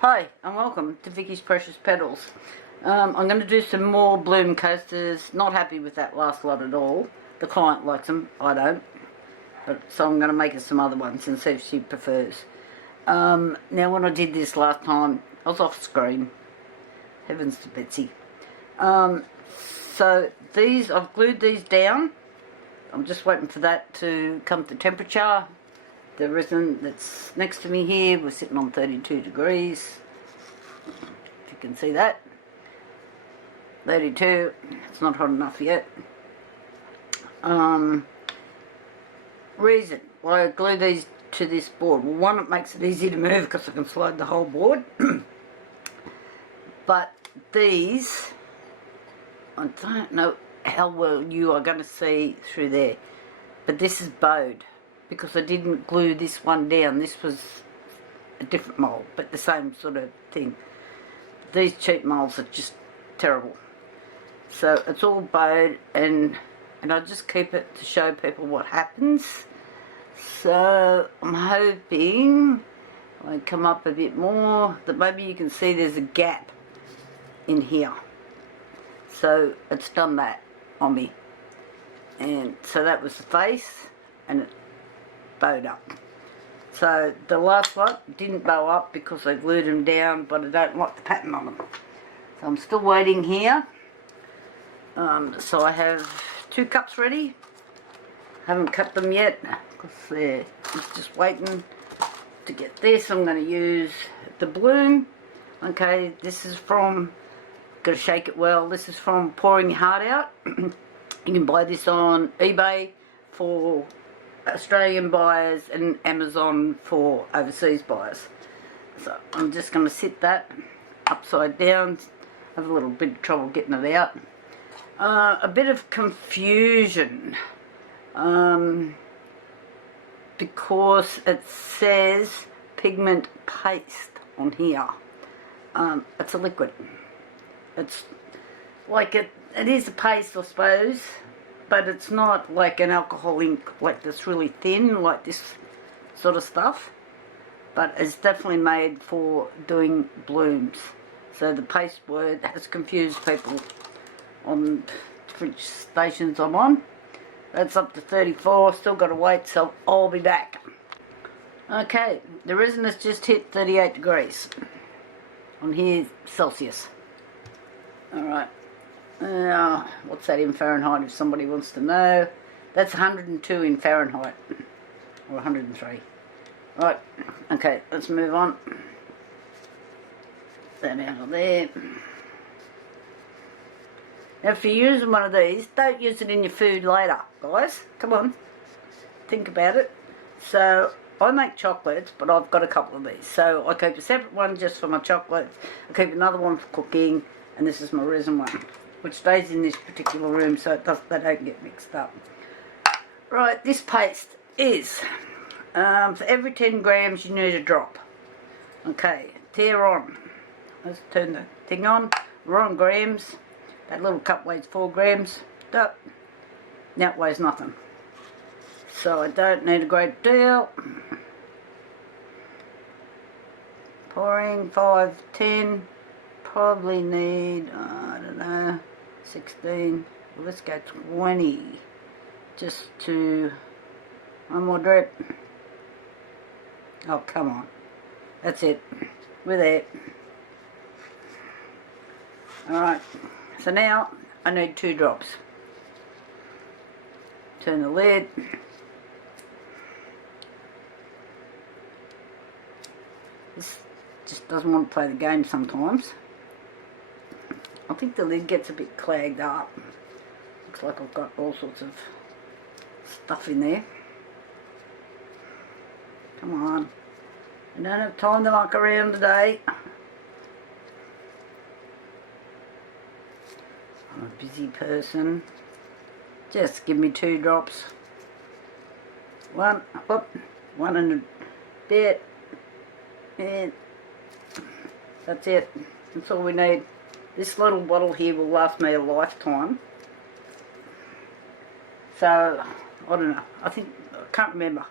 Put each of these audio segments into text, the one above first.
Hi and welcome to Vicky's Precious Petals. I'm going to do some more bloom coasters. Not happy with that last lot at all. The client likes them, I don't. So I'm going to make her some other ones and see if she prefers. Now when I did this last time, I was off screen. Heavens to Betsy. So these, I've glued these down. I'm just waiting for that to come to temperature. The resin that's next to me here, we're sitting on 32 degrees. If you can see that. 32, it's not hot enough yet. Resin, well, I glue these to this board. Well, one, it makes it easy to move because I can slide the whole board. But these, I don't know how well you are going to see through there. But this is bowed, because I didn't glue this one down. This was a different mould, but the same sort of thing. These cheap moulds are just terrible. So it's all bowed, and I just keep it to show people what happens. So I'm hoping I come up a bit more, that maybe you can see there's a gap in here. So it's done that on me. And so that was the face, and it bowed up. So the last lot didn't bow up because I glued them down, but I don't like the pattern on them. So I'm still waiting here. So I have 2 cups ready. Haven't cut them yet because they're just waiting to get this. I'm going to use the bloom. Okay, this is from, got to shake it well, this is from Pouring Your Heart Out. You can buy this on eBay for Australian buyers and Amazon for overseas buyers. So I'm just going to sit that upside down. I have a little bit of trouble getting it out. A bit of confusion because it says pigment paste on here. It's a liquid. It's like it is a paste, I suppose, but it's not like an alcohol ink, like this really thin, like this sort of stuff. But it's definitely made for doing blooms. So the paste word has confused people on different stations I'm on. That's up to 34, still got to wait, so I'll be back. Okay, the resin has just hit 38 degrees. On here, Celsius. Alright. What's that in Fahrenheit if somebody wants to know? That's 102 in Fahrenheit, or 103. Right, okay, let's move on. That out of there. Now if you're using one of these, don't use it in your food later, guys. Come on, think about it. So I make chocolates, but I've got a couple of these. So I keep a separate one just for my chocolates. I keep another one for cooking, and this is my resin one, which stays in this particular room so they don't get mixed up. Right, this paste is, for every 10 grams you need a drop. Okay, tear on. Let's turn the thing on. We're on grams. That little cup weighs 4 grams. Now it weighs nothing. So I don't need a great deal. Pouring 5, 10. Probably need, I don't know, 16. Well, let's go 20. Just to, one more drip. Oh, come on. That's it. We're there. Alright. So now I need 2 drops. Turn the lid. This just doesn't want to play the game sometimes. I think the lid gets a bit clagged up. Looks like I've got all sorts of stuff in there. Come on. I don't have time to muck around today. I'm a busy person. Just give me 2 drops. One and a bit. And that's it. That's all we need. This little bottle here will last me a lifetime. So, I don't know. I think, I can't remember.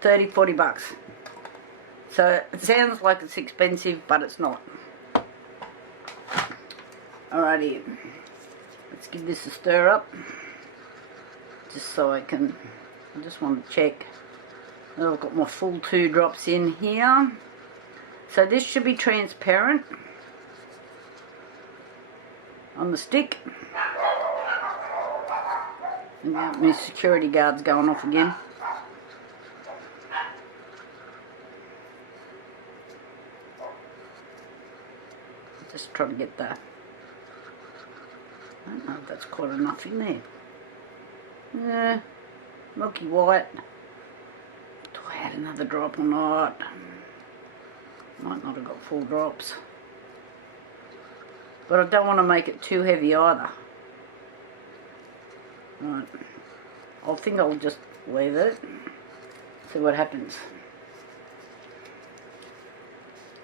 30, 40 bucks. So it sounds like it's expensive, but it's not. Alrighty, let's give this a stir up, just so I just want to check that I've got my full 2 drops in here. So this should be transparent on the stick. And now my security guard's going off again. Just try to get that. I don't know if that's quite enough in there. Yeah, milky white. Do I add another drop or not? Might not have got full drops. But I don't want to make it too heavy either. Right. I think I'll just leave it. See what happens.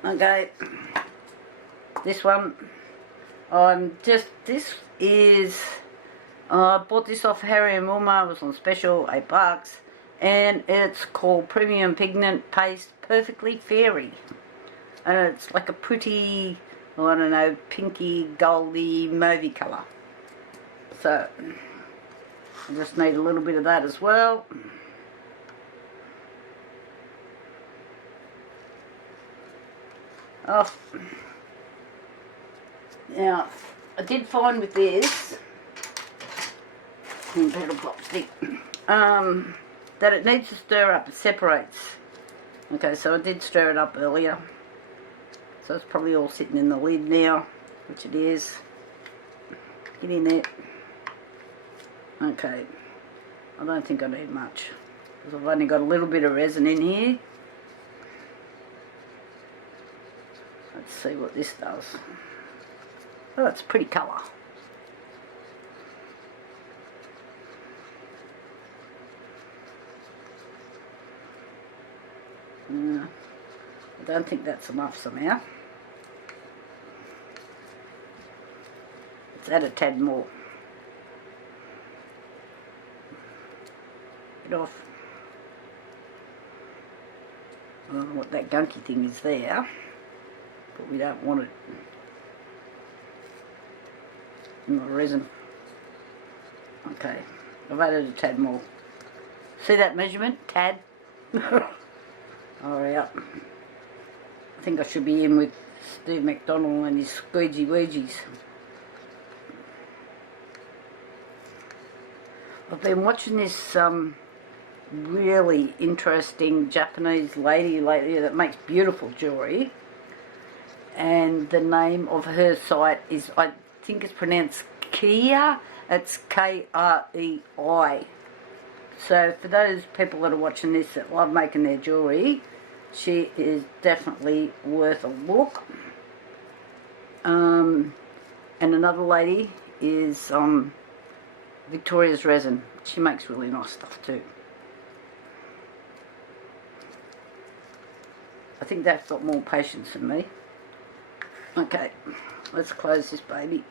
Okay. This one. This is, I bought this off Harry and Wilma. It was on special, $8, and it's called Premium Pigment Paste Perfectly Fairy, and it's like a pretty, I don't know, pinky, goldy, mauvey colour. So I just need a little bit of that as well. Off. Now, I did find with this petal pop stick that it needs to stir up. It separates. Okay, so I did stir it up earlier, so it's probably all sitting in the lid now, which it is. Get in there. Okay, I don't think I need much because I've only got a little bit of resin in here. Let's see what this does. Oh, it's a pretty colour. I don't think that's enough somehow. Let's add a tad more. Get off. I don't know what that gunky thing is there, but we don't want it in the resin. Okay, I've added a tad more. See that measurement? Tad. Alright. I think I should be in with Steve McDonald and his squeegee weegies. I've been watching this really interesting Japanese lady lately that makes beautiful jewellery, and the name of her site is, I think it's pronounced Kia. It's K-R-E-I. So for those people that are watching this that love making their jewellery, she is definitely worth a look. And another lady is Victoria's Resin. She makes really nice stuff too. I think they've got more patience than me. Okay, let's close this baby.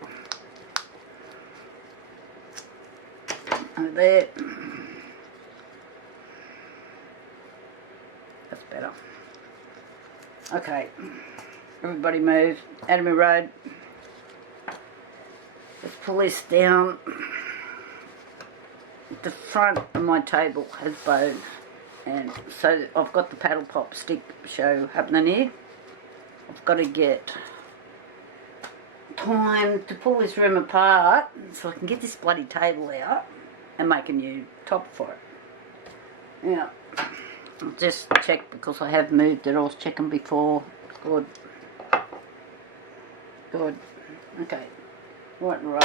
Over there. That's better. Okay, everybody move. Out of my road. Let's pull this down. The front of my table has bows, and so I've got the paddle pop stick show happening here. I've got to get time to pull this room apart so I can get this bloody table out and make a new top for it. Now, I'll just check because I have moved it. I was checking before. Good. Good. Okay. Right in a row.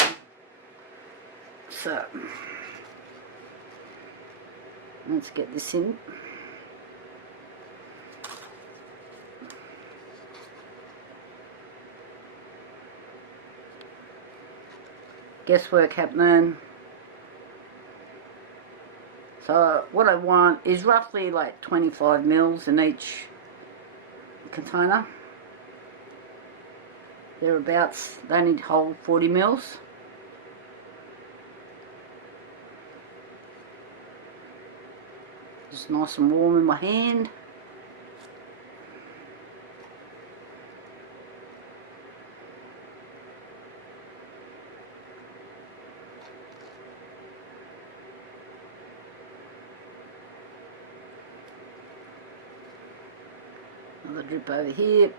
So, let's get this in. Guesswork happening. So what I want is roughly like 25 mils in each container. Thereabouts. They only hold 40 mils. Just nice and warm in my hand. Another drip over here.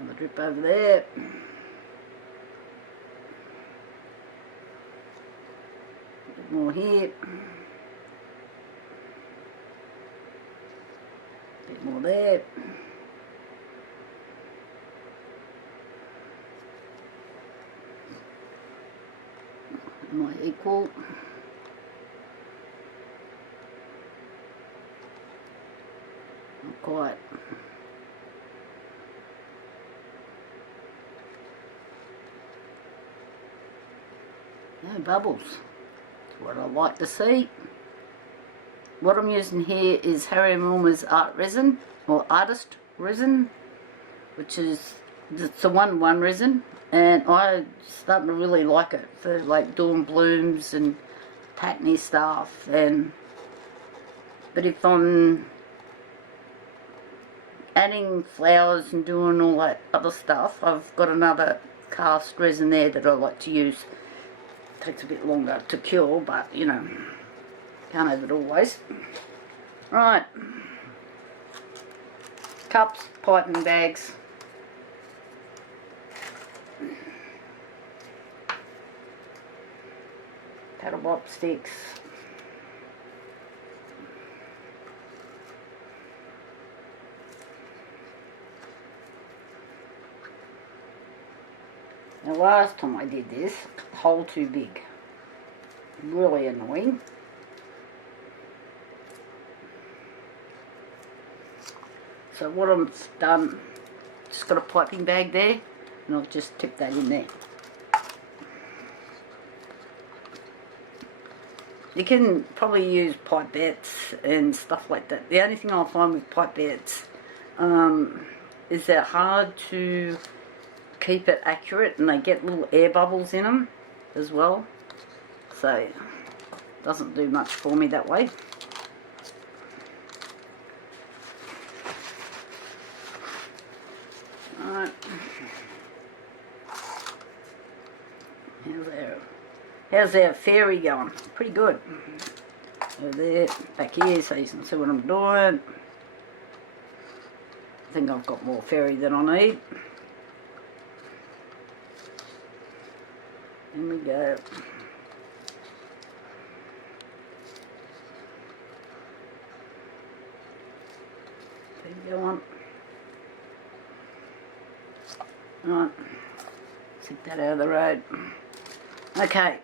Another drip over there. A bit more here. A bit more there. Am I equal? Not quite. No bubbles. That's what I like to see. What I'm using here is Harry Milmer's art resin, or artist resin, which is it's a 1-1 resin, and I starting to really like it for like doing blooms and patterny stuff. And but if I'm adding flowers and doing all that other stuff, I've got another cast resin there that I like to use. It takes a bit longer to cure, but you know, can't have it always. Right, cups, piping bags. Paddle bop sticks. Now last time I did this, hole too big. Really annoying. So what I've done, just got a piping bag there, and I've just tipped that in there. You can probably use pipettes and stuff like that. The only thing I'll find with pipettes is they're hard to keep it accurate, and they get little air bubbles in them as well. So it doesn't do much for me that way. Alright. How's our fairy going? Pretty good. Over there, back here, so you can see what I'm doing. I think I've got more fairy than I need. In we go. Keep going. Right. Stick that out of the road. Okay.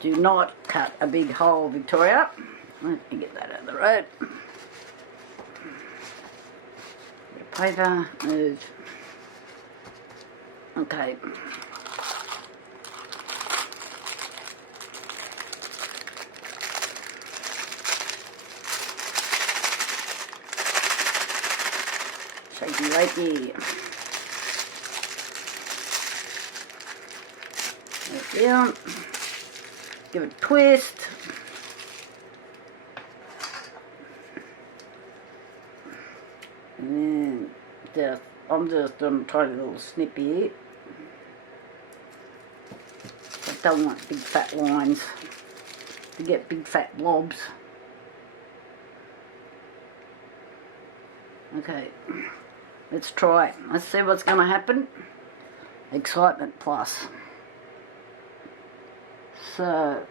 Do not cut a big hole, Victoria. Let me get that out of the road. Bit of paper, move. Okay. Shaky wakey. Down. Give it a twist. And then I'm just doing a tiny little snip here. I don't want big fat lines to get big fat blobs. Okay, let's try it. Let's see what's going to happen. Excitement plus. So,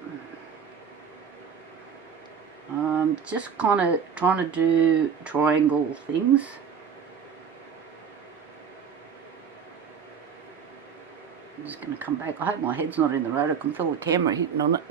I'm just kind of trying to do triangle things. I'm just going to come back. I hope my head's not in the road. I can feel the camera hitting on it.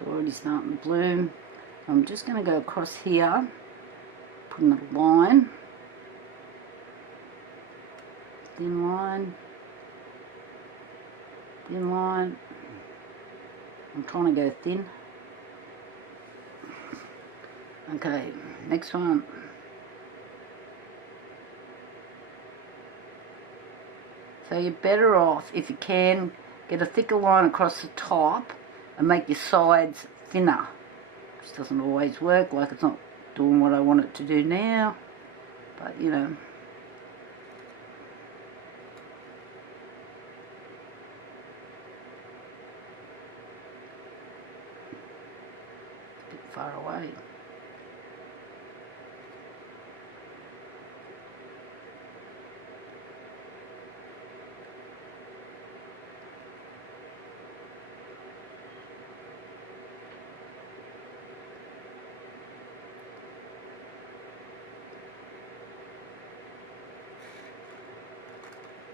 It's already starting to bloom. I'm just going to go across here, put in a line, thin line, thin line. I'm trying to go thin. Okay, next one. So you're better off, if you can, get a thicker line across the top and make your sides thinner. This doesn't always work, like it's not doing what I want it to do now, but you know. It's a bit far away.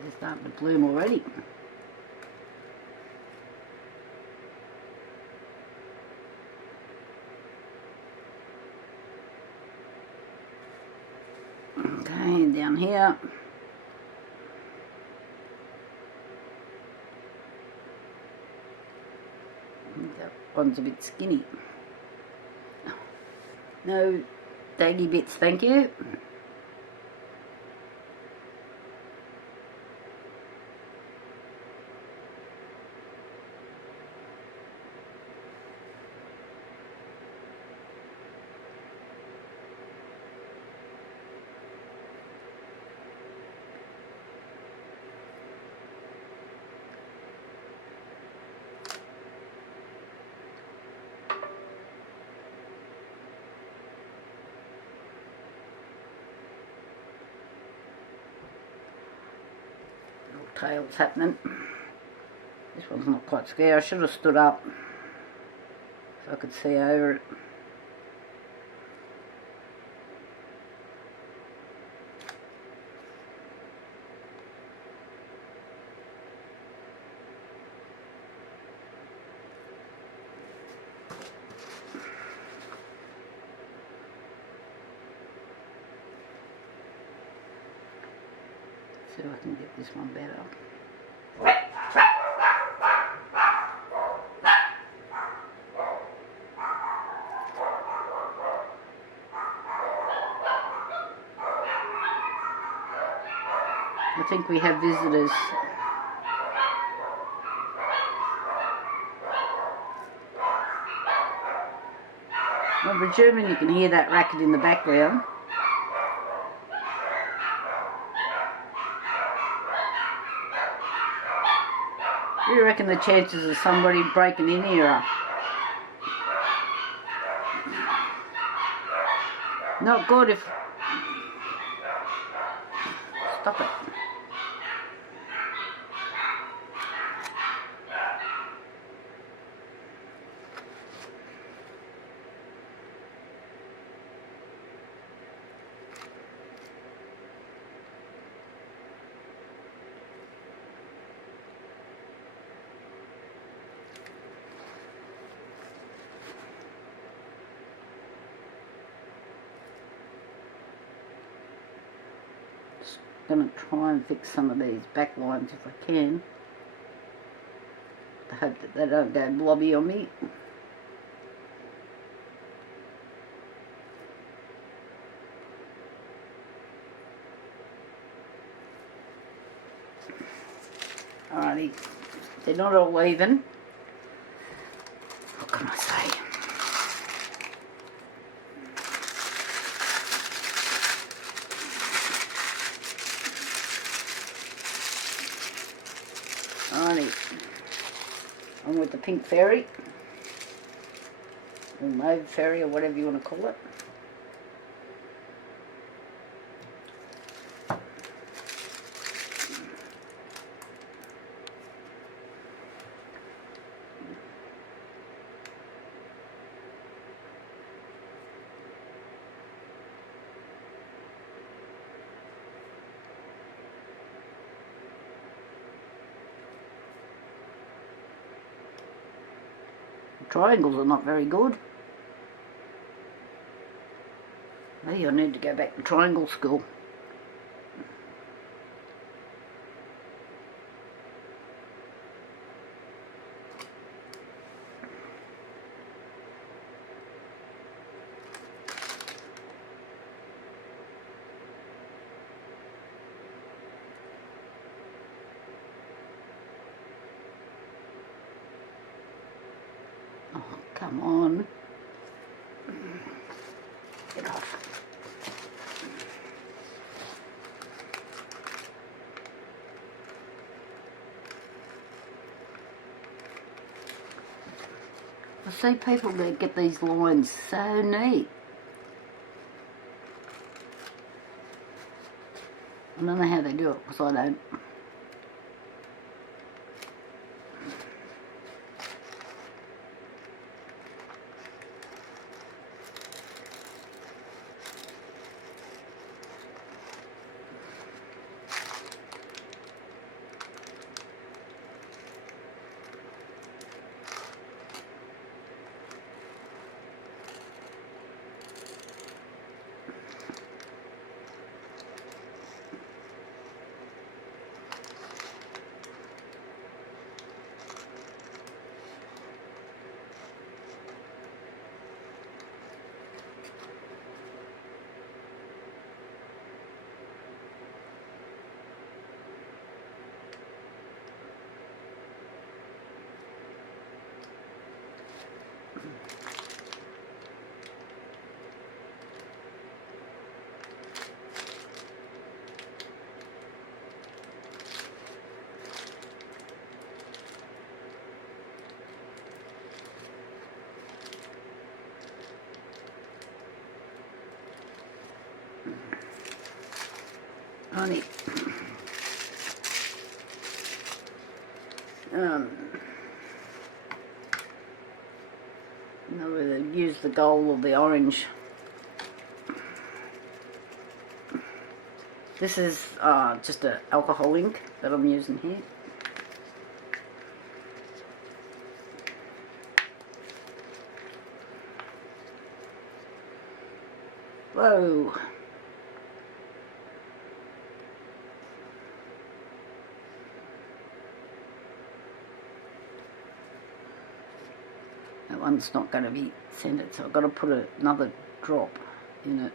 They're starting to bloom already. Okay, down here. That one's a bit skinny. No daggy bits, thank you. Tails happening. This one's not quite square. I should have stood up so I could see over it. See if I can get this one better. I think we have visitors. I'm presuming you can hear that racket in the background. What do you reckon the chances of somebody breaking in here are? Not good if... Stop it. Going to try and fix some of these back lines if I can. I hope that they don't go blobby on me. Alrighty, they're not all even. What can I say? Alrighty, I'm with the pink fairy, or mauve fairy, or whatever you want to call it. Triangles are not very good. Maybe I need to go back to triangle school. Come on. Get off. I see people that get these lines so neat. I don't know how they do it, because I don't. Honey. Know whether to use the gold or the orange. This is just an alcohol ink that I'm using here. Whoa. That one's not going to be centered, so I've got to put another drop in it.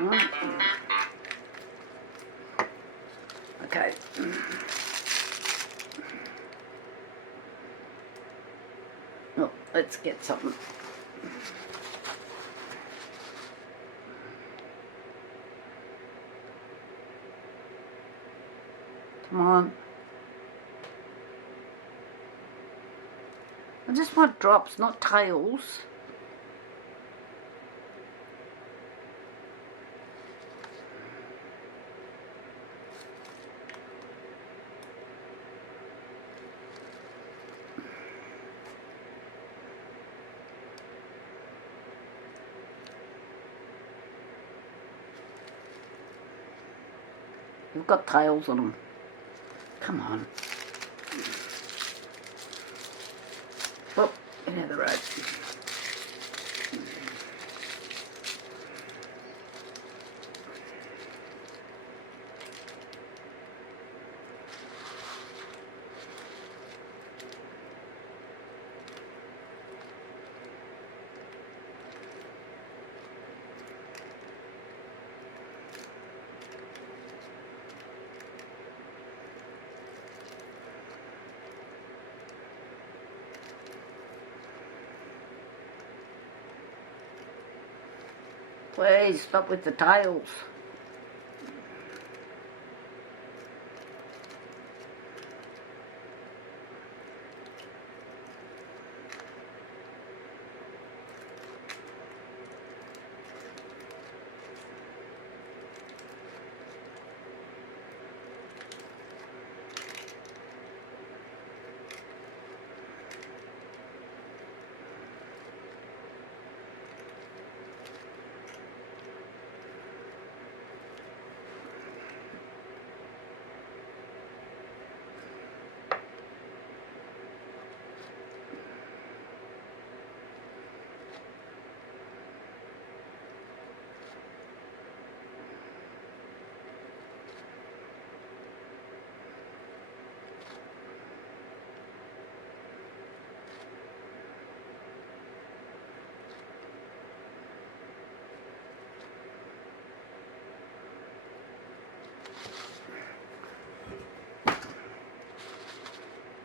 Right. Okay. Oh, let's get something. Come on. I just want drops, not tails. You've got tails on them. Come on. Oh, get out of the road. Please stop with the tails.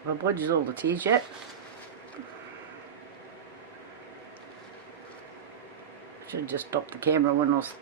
Have I bled you all the tears yet? Should have just stopped the camera when I was...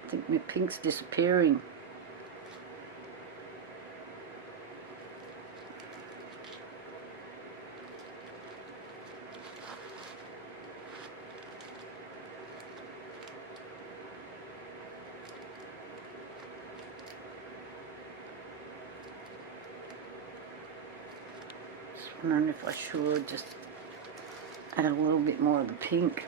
I think my pink's disappearing. Just wondering if I should just add a little bit more of the pink.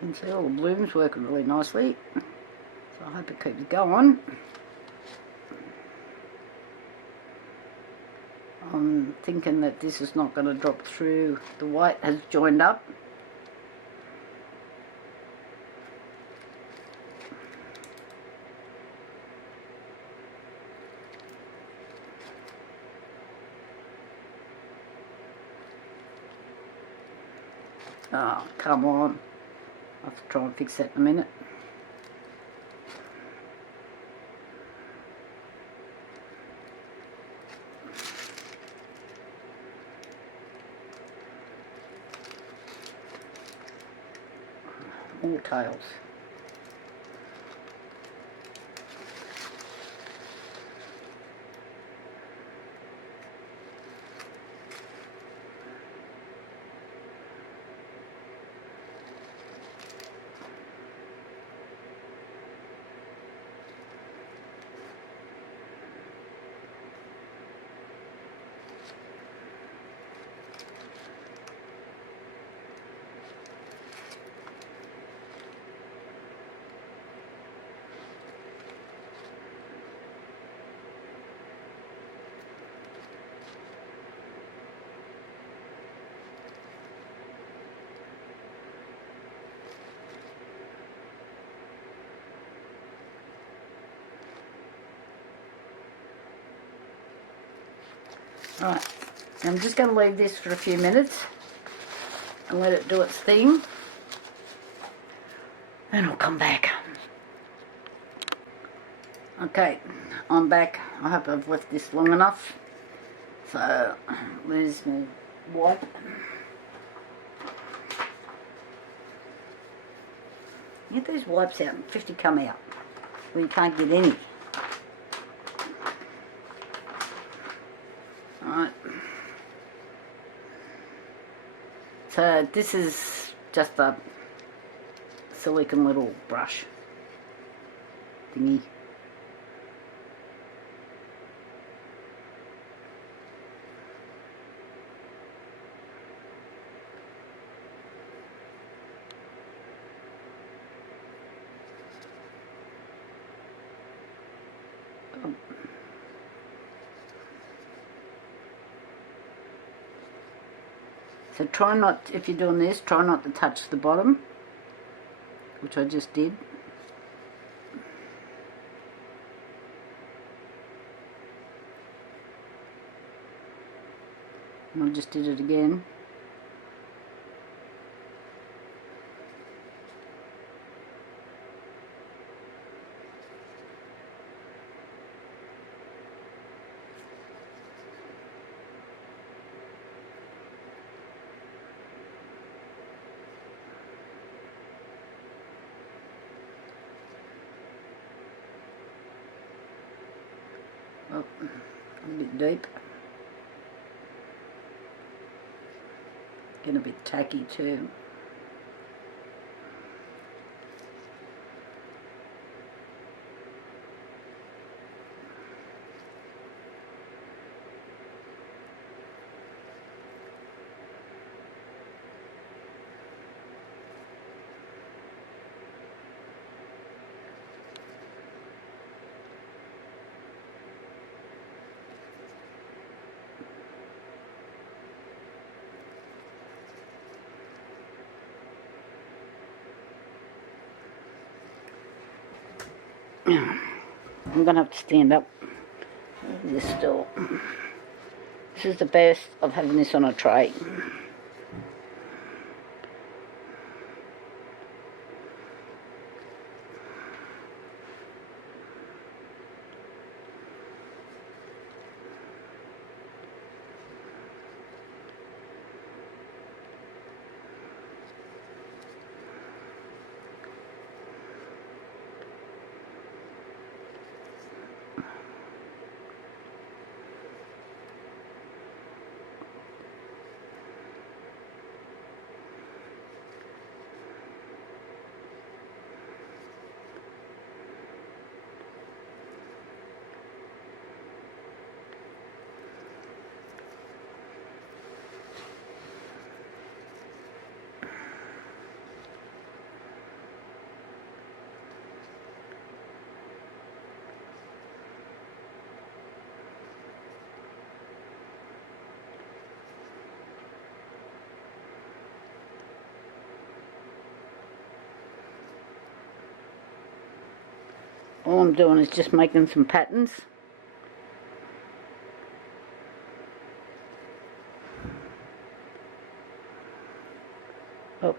You can see all the blooms working really nicely, so I hope it keeps going. I'm thinking that this is not going to drop through. The white has joined up. Oh, come on. I'll have to try and fix that in a minute. More tails. Right, I'm just going to leave this for a few minutes and let it do its thing, and I'll come back. Okay, I'm back. I hope I've left this long enough. So, there's my wipe. Get these wipes out and 50 come out. Well, you can't get any. Alright. So this is just a silicone little brush thingy. So try not, if you're doing this, try not to touch the bottom, which I just did. And I just did it again. bit deep. Getting a bit tacky too. I'm going to have to stand up this still. This is the best of having this on a tray. All I'm doing is just making some patterns. Oh.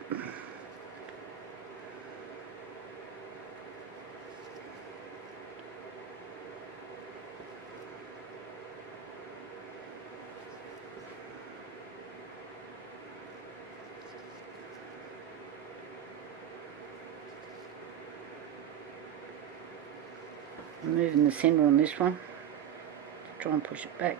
I'm moving the centre on this one. Try and push it back.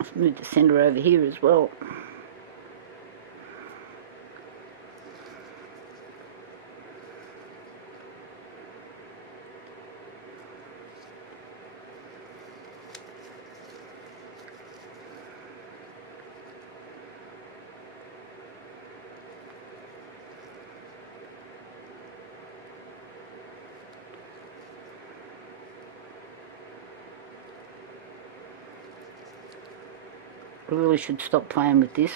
I've moved the centre over here as well. I really should stop playing with this.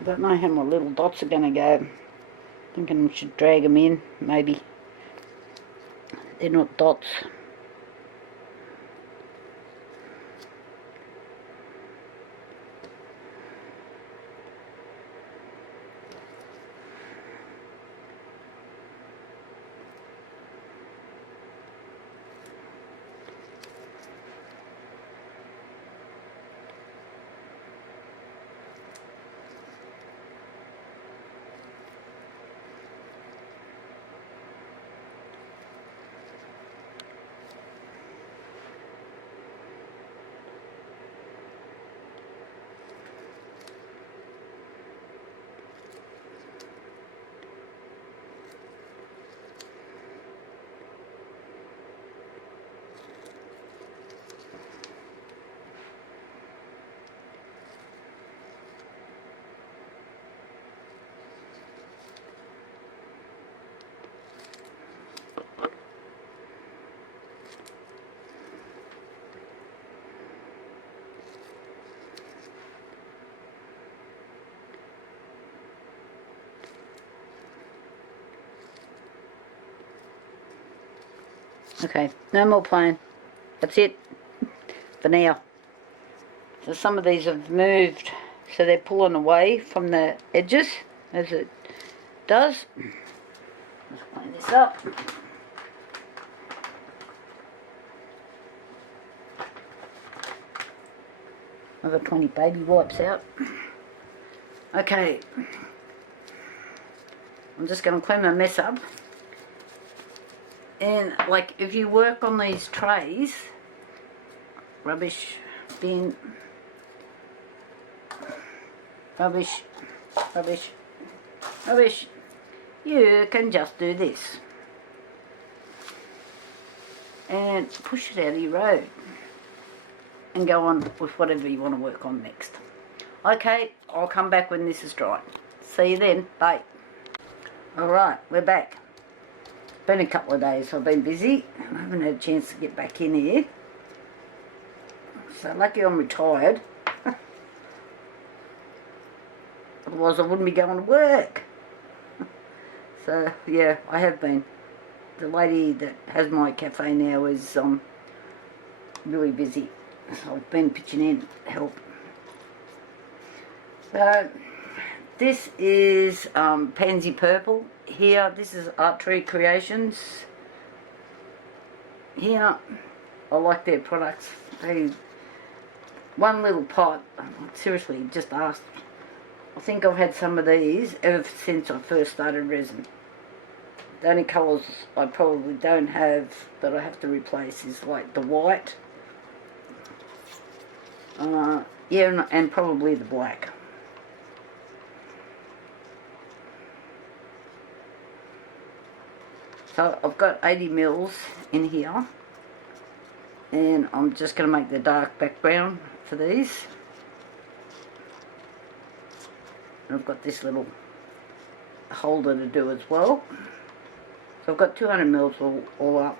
I don't know how my little dots are going to go. Thinking I should drag them in, maybe. They're not dots. Okay, no more playing. That's it for now. So some of these have moved, so they're pulling away from the edges as it does. Let's clean this up. I've got 20 baby wipes out. Okay, I'm just going to clean my mess up. And like if you work on these trays, rubbish bin, rubbish, rubbish, rubbish, you can just do this and push it out of your road and go on with whatever you want to work on next. Okay, I'll come back when this is dry. See you then. Bye. Alright, we're back. It's been a couple of days. I've been busy. I haven't had a chance to get back in here. So lucky I'm retired. Otherwise I wouldn't be going to work. So yeah, I have been. The lady that has my cafe now is really busy. So I've been pitching in to help. So this is Pansy Purple. Here, this is Art Tree Creations. Here, I like their products. One little pot, seriously, just asked. I think I've had some of these ever since I first started resin. The only colours I probably don't have that I have to replace is like the white. Yeah, and probably the black. So I've got 80 mils in here, and I'm just going to make the dark background for these. And I've got this little holder to do as well. So I've got 200 mils all up,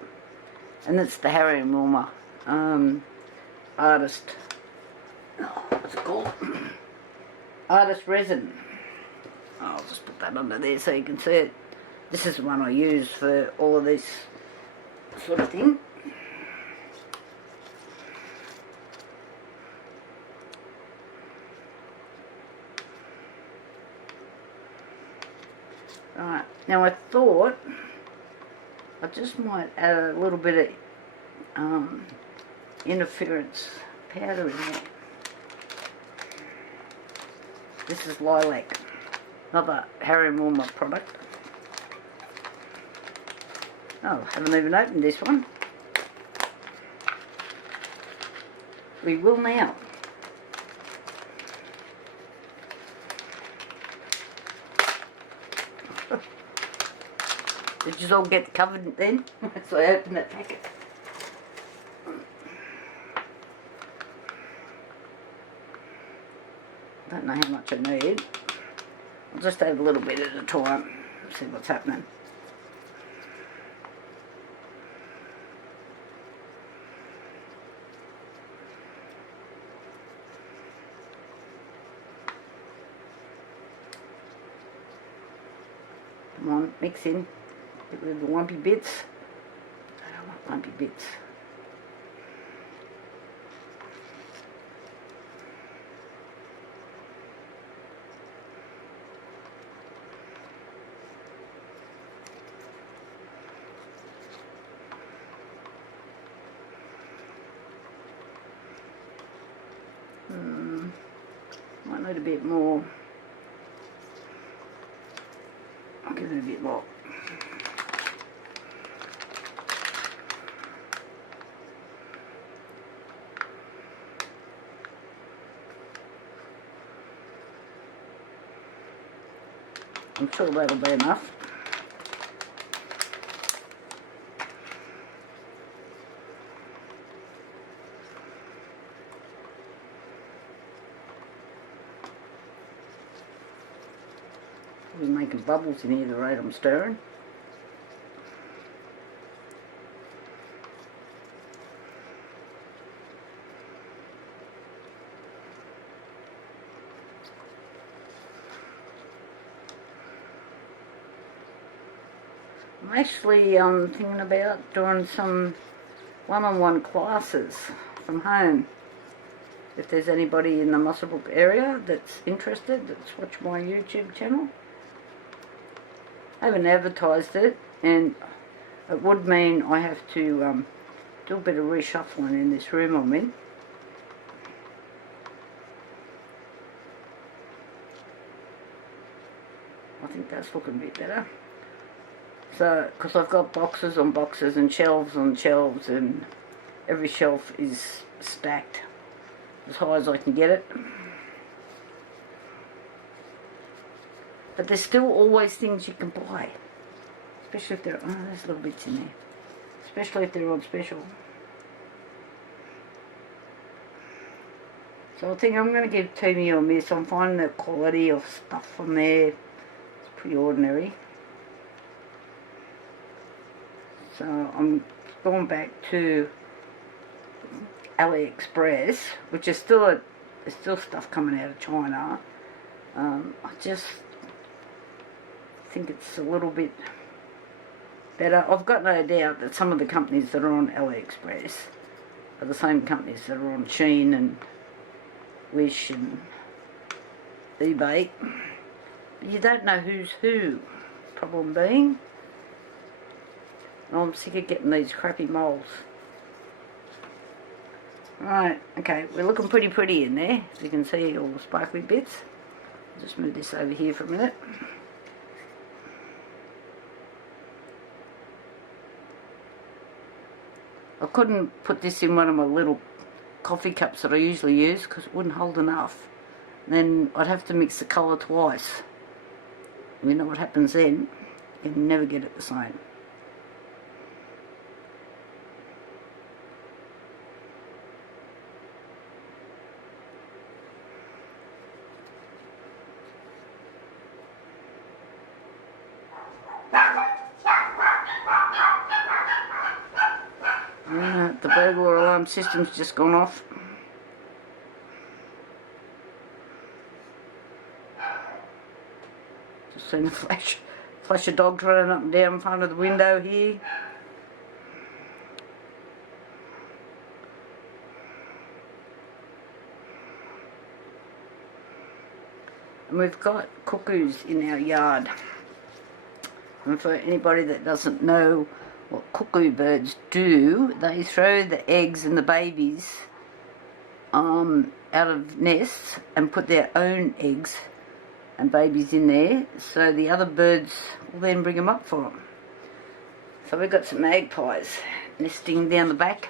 and it's the Harry and Wilma artist. Oh, what's it called? Artist resin. I'll just put that under there so you can see it. This is the one I use for all of this sort of thing. Right, now I thought I just might add a little bit of interference powder in there. This is lilac, another Harry and Wilma product. Oh, haven't even opened this one. We will now. Did you all get covered then? So I opened that packet. Don't know how much I need. I'll just add a little bit at a time. See what's happening. Come on, mix in. Get rid of the lumpy bits. I don't want lumpy bits. Might need a bit more. I'll give it a bit more. I'm sure that'll be enough. We're making bubbles in here the rate I'm stirring. I'm actually thinking about doing some one-on-one classes from home. If there's anybody in the Muswellbrook area that's interested, that's watched my YouTube channel. I haven't advertised it, and it would mean I have to do a bit of reshuffling in this room I'm in. I think that's looking a bit better. So, because I've got boxes on boxes and shelves on shelves, and every shelf is stacked as high as I can get it. But there's still always things you can buy, especially if they're, oh, there's little bits in there, especially if they're on special. So I think I'm going to give Teamy on this. I'm finding the quality of stuff from there, it's pretty ordinary. So I'm going back to AliExpress, which is still there's still stuff coming out of China. I just think it's a little bit better. I've got no doubt that some of the companies that are on AliExpress are the same companies that are on Shein and Wish and eBay. But you don't know who's who. Problem being, I'm sick of getting these crappy moulds. Right, okay, we're looking pretty in there. As you can see all the sparkly bits. I'll just move this over here for a minute. I couldn't put this in one of my little coffee cups that I usually use because it wouldn't hold enough. Then I'd have to mix the colour twice. You know what happens then? You never get it the same. The burglar alarm system's just gone off. Just seen a flash of dogs running up and down in front of the window here. And we've got cuckoos in our yard. And for anybody that doesn't know what cuckoo birds do, they throw the eggs and the babies out of nests and put their own eggs and babies in there, so the other birds will then bring them up for them. So we've got some magpies nesting down the back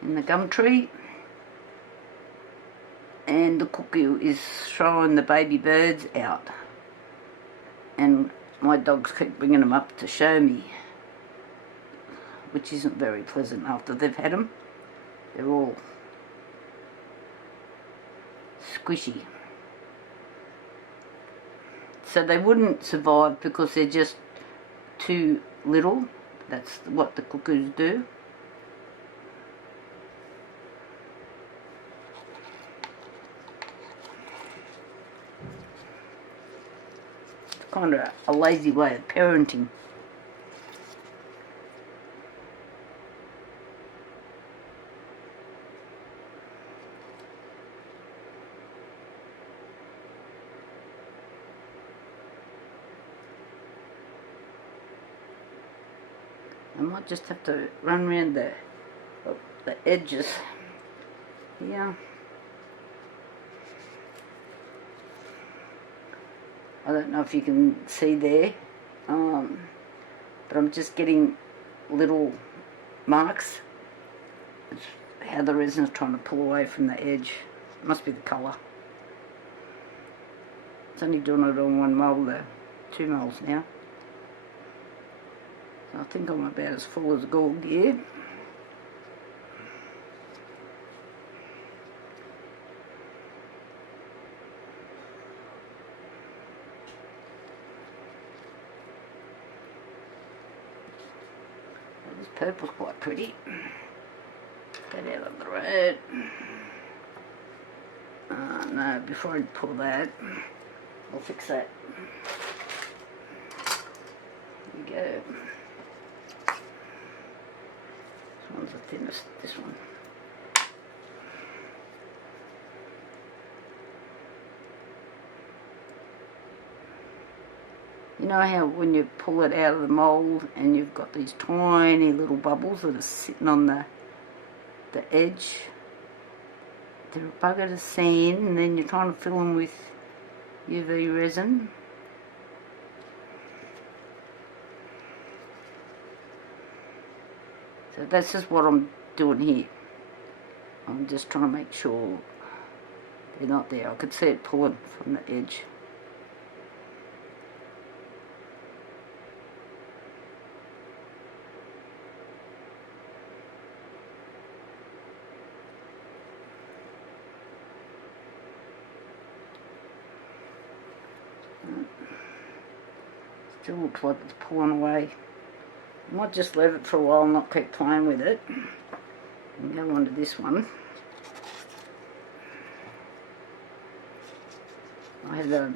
in the gum tree, and the cuckoo is throwing the baby birds out, and my dogs keep bringing them up to show me, which isn't very pleasant after they've had them. They're all squishy. So they wouldn't survive because they're just too little. That's what the cuckoos do. It's kind of a lazy way of parenting. I might just have to run around the edges here. I don't know if you can see there, but I'm just getting little marks. It's how the resin is trying to pull away from the edge. It must be the colour. It's only doing it on one mould though, 2 moulds now. I think I'm about as full as a gourd here. This purple's quite pretty. Get out of the red. No, before I pull that, I'll fix that. you go. This one's the thinnest, this one. You know how when you pull it out of the mould and you've got these tiny little bubbles that are sitting on the edge? They're a bugger to sand, and then you're trying to fill them with UV resin. So that's just what I'm doing here. I'm just trying to make sure they're not there. I could see it pulling from the edge. Still looks like it's pulling away. I might just leave it for a while and not keep playing with it. And go on to this one. I have the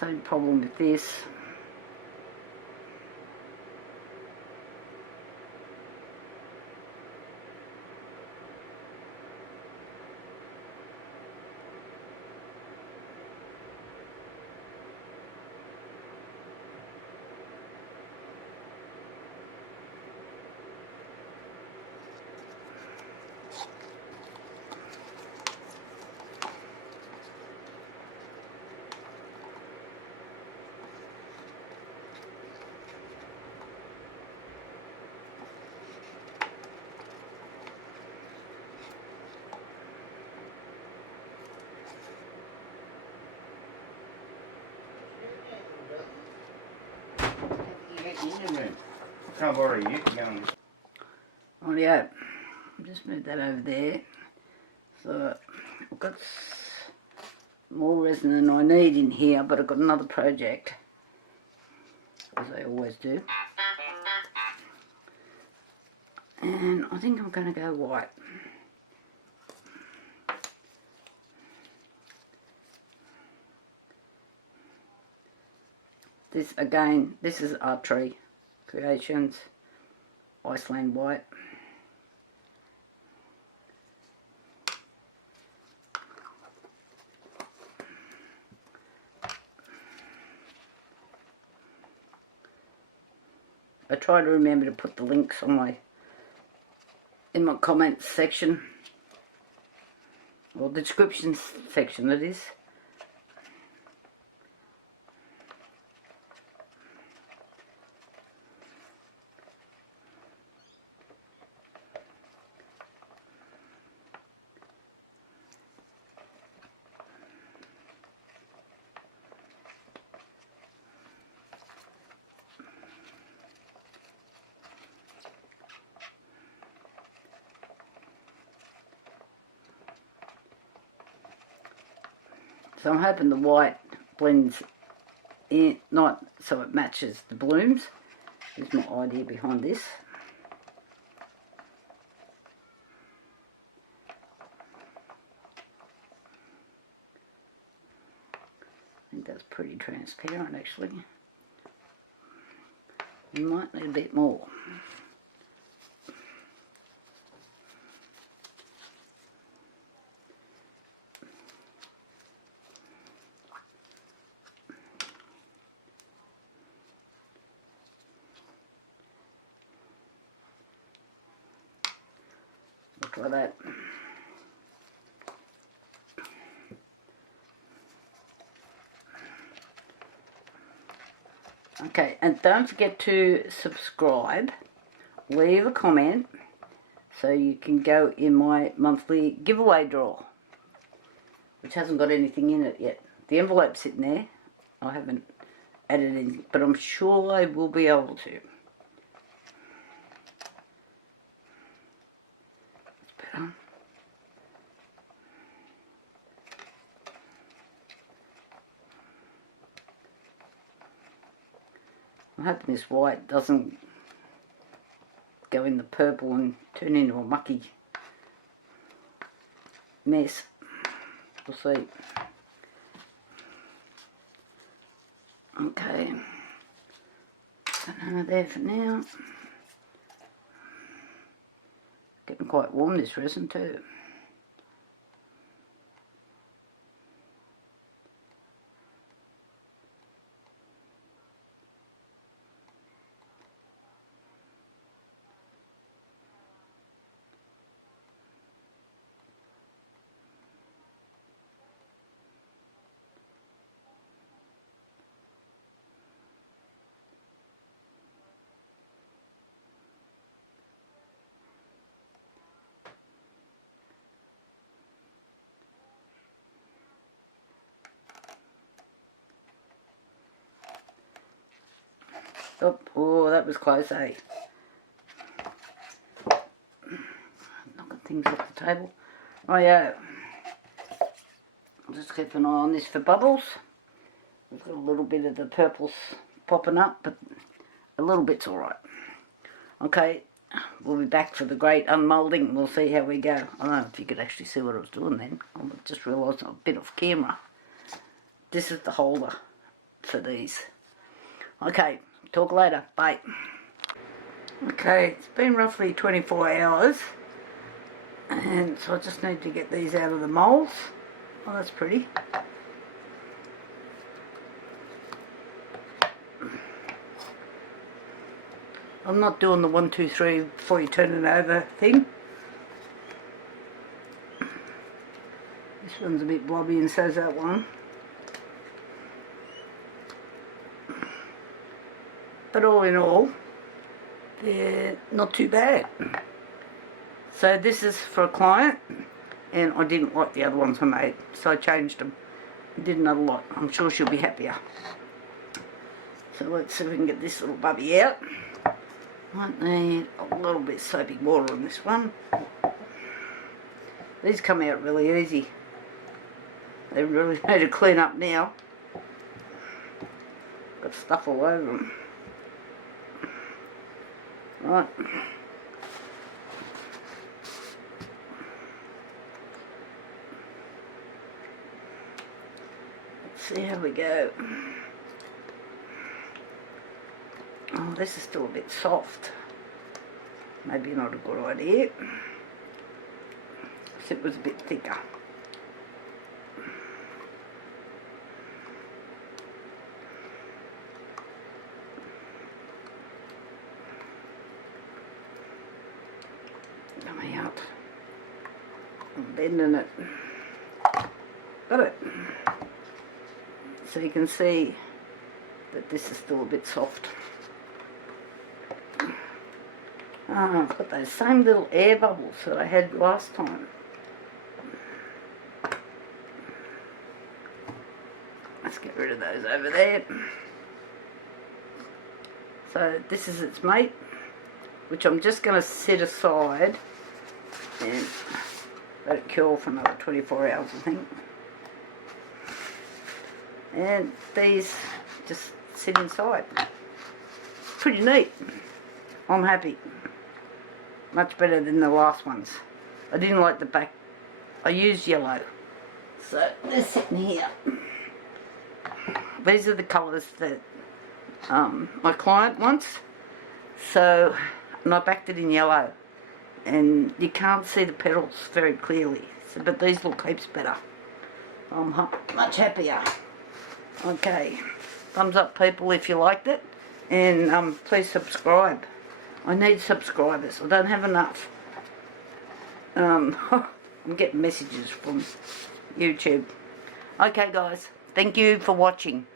same problem with this. I can't borrow you. Oh yeah, just move that over there. So I've got more resin than I need in here, but I've got another project, as I always do. And I think I'm going to go white. This again, this is Art Tree Creations, Iceland White. I try to remember to put the links on in my comments section, or the description section that is. So I'm hoping the white blends in, not so it matches the blooms. Is my idea behind this. I think that's pretty transparent actually. You might need a bit more. Look like that. Okay, and don't forget to subscribe, leave a comment, so you can go in my monthly giveaway draw, which hasn't got anything in it yet. The envelope's sitting there. I haven't added anything, but I'm sure I will be able to. That's better. I'm hoping this white doesn't go in the purple and turn into a mucky mess. We'll see. Okay. So none of there for now. Getting quite warm, this resin too. Oh, that was close, eh? Knocking things off the table. Oh yeah. I'll just keep an eye on this for bubbles. We've got a little bit of the purples popping up, but a little bit's alright. Okay, we'll be back for the great unmoulding. We'll see how we go. I don't know if you could actually see what I was doing then. I just realised I'm a bit off camera. This is the holder for these. Okay, talk later. Bye. Okay, it's been roughly 24 hours. And so I just need to get these out of the moulds. Oh, that's pretty. I'm not doing the 1, 2, 3 before you turn it over thing. This one's a bit blobby and so's that one. But all in all, they're not too bad. So this is for a client, and I didn't like the other ones I made, so I changed them. Did another lot. I'm sure she'll be happier. So let's see if we can get this little bubby out. Might need a little bit soapy water on this one. These come out really easy. They really need to clean up now. Got stuff all over them. Right. Let's see how we go. Oh, this is still a bit soft. Maybe not a good idea. If it was a bit thicker. Coming out. I'm bending it. Got it. So you can see that this is still a bit soft. Oh, I've got those same little air bubbles that I had last time. Let's get rid of those over there. So this is its mate, which I'm just going to set aside and let it cure for another 24 hours, I think. And these just sit inside. Pretty neat. I'm happy. Much better than the last ones. I didn't like the back. I used yellow. So they're sitting here. These are the colours that my client wants. So, and I backed it in yellow. And you can't see the petals very clearly. So, but these look heaps better. I'm much happier. Okay. Thumbs up, people, if you liked it. And please subscribe. I need subscribers. I don't have enough. I'm getting messages from YouTube. Okay, guys. Thank you for watching.